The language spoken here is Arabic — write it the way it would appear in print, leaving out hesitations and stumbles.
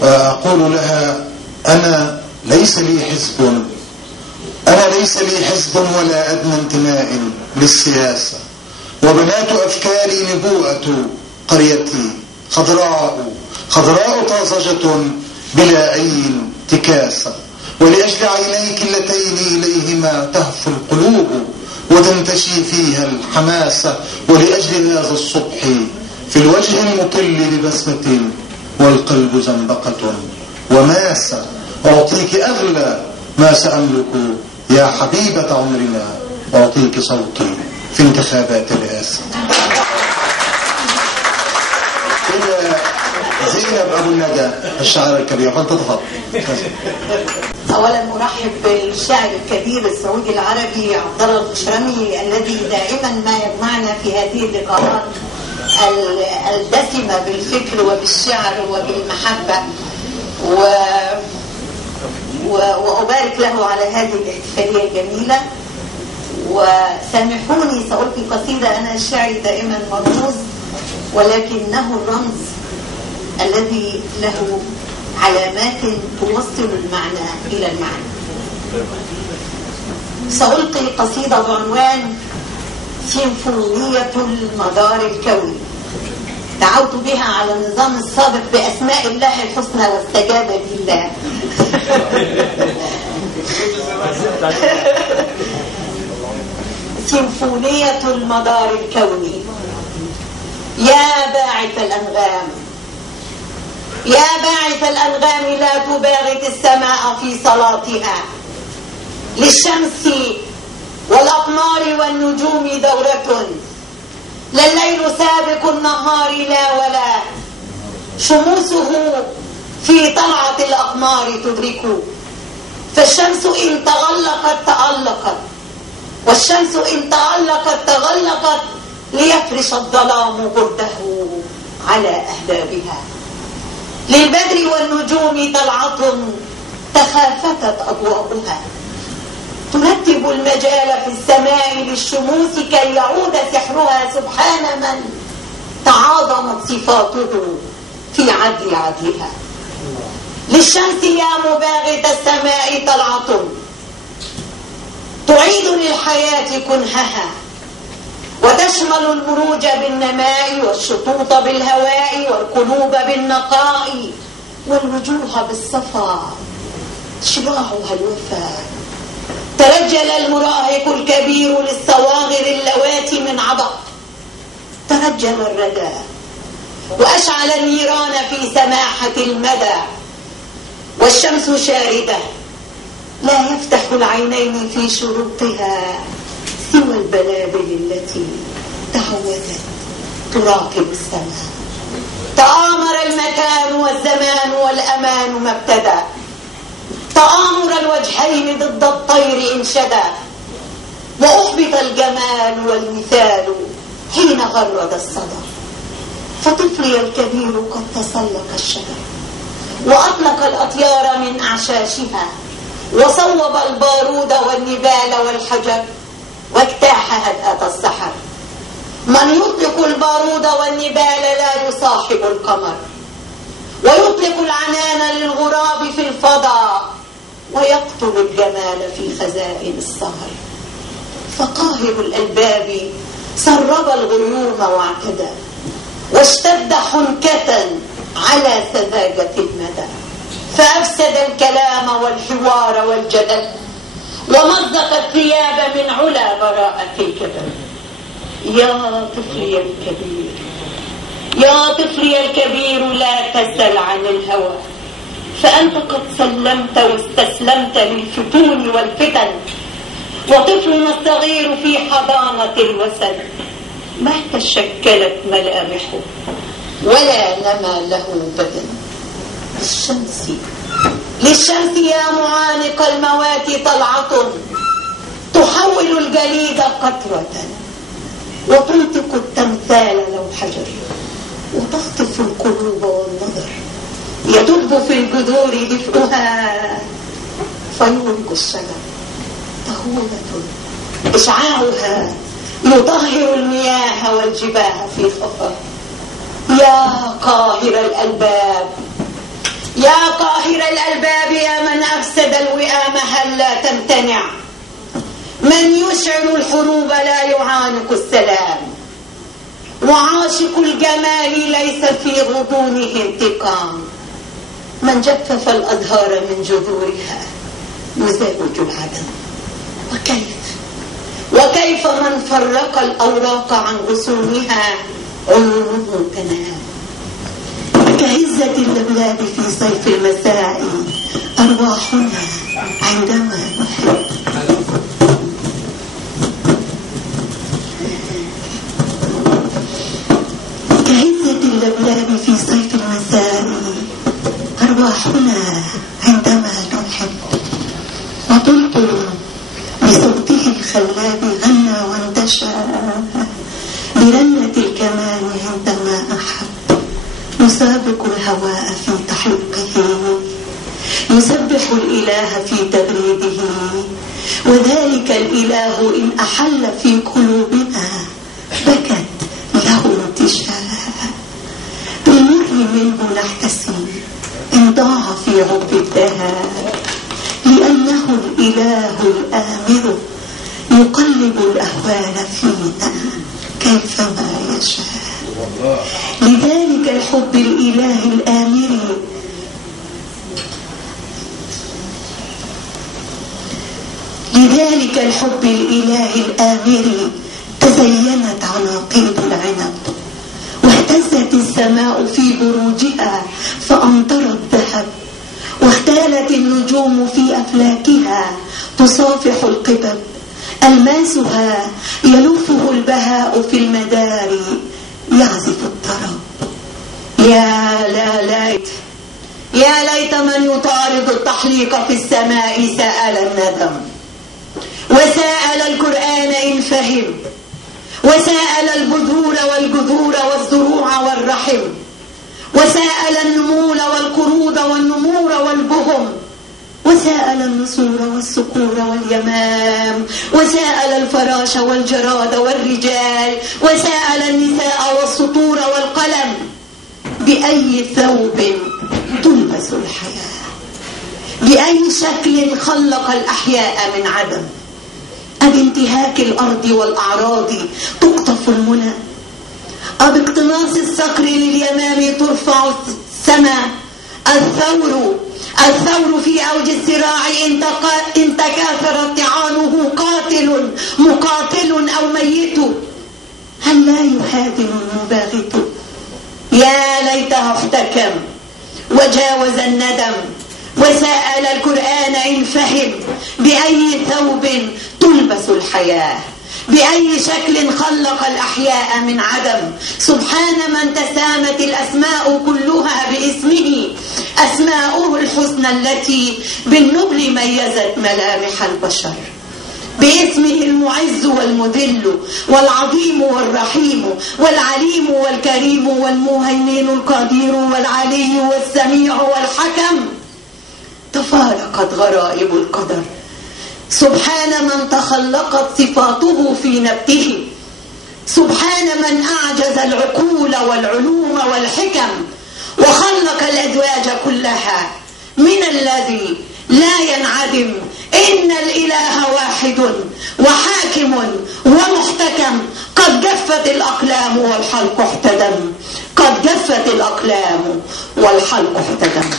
وأقول لها أنا ليس لي حزب ولا أدنى انتماء للسياسة، وبنات أفكاري نبوءة قريتي خضراء طازجة بلا أي انتكاسة، ولأجل عينيك اللتين إليهما تهفو القلوب وتنتشي فيها الحماسة، ولأجل هذا الصبح في الوجه المطل ببسمة والقلب زنبقة وماسة، أعطيك أغلى ما سأملك يا حبيبة عمرنا، أعطيك صوتي في انتخابات الرئاسة. إلى زينب أبو الندى الشاعر الكبير، فلتتفضل. أولا أرحب بالشاعر الكبير السعودي العربي عبد الله الخشرمي الذي دائما ما يجمعنا في هذه اللقاءات الدسمة بالفكر وبالشعر وبالمحبة، وأبارك له على هذه الاحتفالية الجميلة. وسامحوني سألقي قصيدة، أنا الشعر دائما مرموز ولكنه الرمز الذي له علامات توصل المعنى إلى المعنى. سألقي قصيدة بعنوان سيمفونية المدار الكوني، دعوت بها على النظام السابق بأسماء الله الحسنى واستجاب لي الله. سيمفونية المدار الكوني. يا باعث الأنغام، يا باعث الأنغام، لا تباغت السماء في صلاتها، للشمس والأقمار والنجوم دورة، لا الليل سابق النهار لا ولا، شموسه في طلعة الأقمار تدرك، فالشمس إن تغلقت تألقت، والشمس إن تألقت تغلقت، ليفرش الظلام برده على أهدابها، للبدر والنجوم طلعة تخافتت أضواؤها، ترتب المجال في السماء للشموس كي يعود سحرها، سبحان من تعاظمت صفاته في عدل عدلها. للشمس يا مباغت السماء طلعة تعيد للحياة كنهها، وتشمل البروج بالنماء والشطوط بالهواء والقلوب بالنقاء والوجوه بالصفا شراعها الوفاء. ترجل المراهق الكبير للصواغر اللواتي من عبق، ترجل الردى وأشعل النيران في سماحة المدى، والشمس شاردة لا يفتح العينين في شروقها سوى البلابل التي تعودت تراقب السماء. تآمر المكان والزمان والأمان ما ابتدى، تآمر الوجهين ضد الطير انشدى، وأحبط الجمال والمثال حين غرد الصدى، فطفلي الكبير قد تسلق الشجر وأطلق الأطيار من أعشاشها، وصوب البارود والنبال والحجر، واجتاح هدأة السحر. من يطلق البارود والنبال لا يصاحب القمر، ويطلق العنان للغراب في الفضاء، ويقتل الجمال في خزائن السهر. فقاهر الألباب سرب الغيوم واعتدى، واشتد حنكة على سذاجة المدى، فأفسد الكلام والحوار والجدل، ومزق الثياب من علا براءة الجبل. يا طفلي الكبير، يا طفلي الكبير، لا تسل عن الهوى، فأنت قد سلمت واستسلمت للفتون والفتن، وطفلنا الصغير في حضانة الوسن ما تشكلت ملامحه ولا نما له بدن. للشمس يا معانق الموات طلعة تحول الجليد قطرة، وتنطق التمثال لو حجر، وتخطف القلوب والنظر، يدب في الجذور دفئها فيورق الشجر. طهورة إشعاعها يطهر المياه والجباه في خفاء. يا قاهر الألباب، يا أفسد الوئام هلا تمتنع، من يشعر الحروب لا يعانق السلام، وعاشق الجمال ليس في غضونه انتقام، من جفف الأزهار من جذورها يزاوج العدم. وكيف من فرق الأوراق عن غصونها عيونه تنام، كهزة اللبلاب في صيف المساء أرواحنا عندما نحب. كهزة اللبلاب في صيف المساء أرواحنا عندما نحب، وطلت بصوته الخلاب غنى واندشى برنة الكمان عندما أحب، يسابق الهواء في تحلقه، يسبح الإله في تبريده، وذلك الإله إن أحل في قلوبنا بكت له انتشاء. بالمر منه نحتسي إن ضاع في عقب الدهر، لأنه الإله الآمر يقلب الأهوال فينا كيفما يشاء. لذلك الحب الإله الآمر لذلك الحب الإله الآمر تزينت عناقيد العنب، واهتزت السماء في بروجها فأمطرت ذهب، واختالت النجوم في أفلاكها تصافح القبب، ألماسها يلفه البهاء في المدار يعزف الطرب. يا ليت من يطارد التحليق في السماء سأل الندم، وسأل القرآن إن فهم، وسأل البذور والجذور والزروع والرحم، وسأل النمول والقرود والنمور والبهم، وسأل النسور والصقور واليمام، وسأل الفراش والجراد والرجال، وسأل النساء والسطور والقلم، بأي ثوب تلبس الحياة، بأي شكل خلق الأحياء من عدم، أب انتهاك الأرض والأعراض تقطف المنى، أب اقتناص الصقر لليمام ترفع السماء. الثور في أوج الصراع إن تكاثر طعانه قاتل مقاتل أو ميت، هل لا يهادن المباغت؟ يا ليته احتكم وجاوز الندم، وسأل القرآن إن فهم، بأي ثوب تلبس الحياة، بأي شكل خلق الأحياء من عدم. سبحان من تسامت الأسماء كلها باسمه، أسماؤه الحسنى التي بالنبل ميزت ملامح البشر، باسمه المعز والمذل والعظيم والرحيم والعليم والكريم والمهيمن القدير والعلي والسميع والحكم. تفارقت غرائب القدر، سبحان من تخلقت صفاته في نبته، سبحان من أعجز العقول والعلوم والحكم، وخلق الأزواج كلها من الذي لا ينعدم. إن الإله واحد وحاكم ومحتكم، قد جفت الأقلام والحلق احتدم، قد جفت الأقلام والحلق احتدم.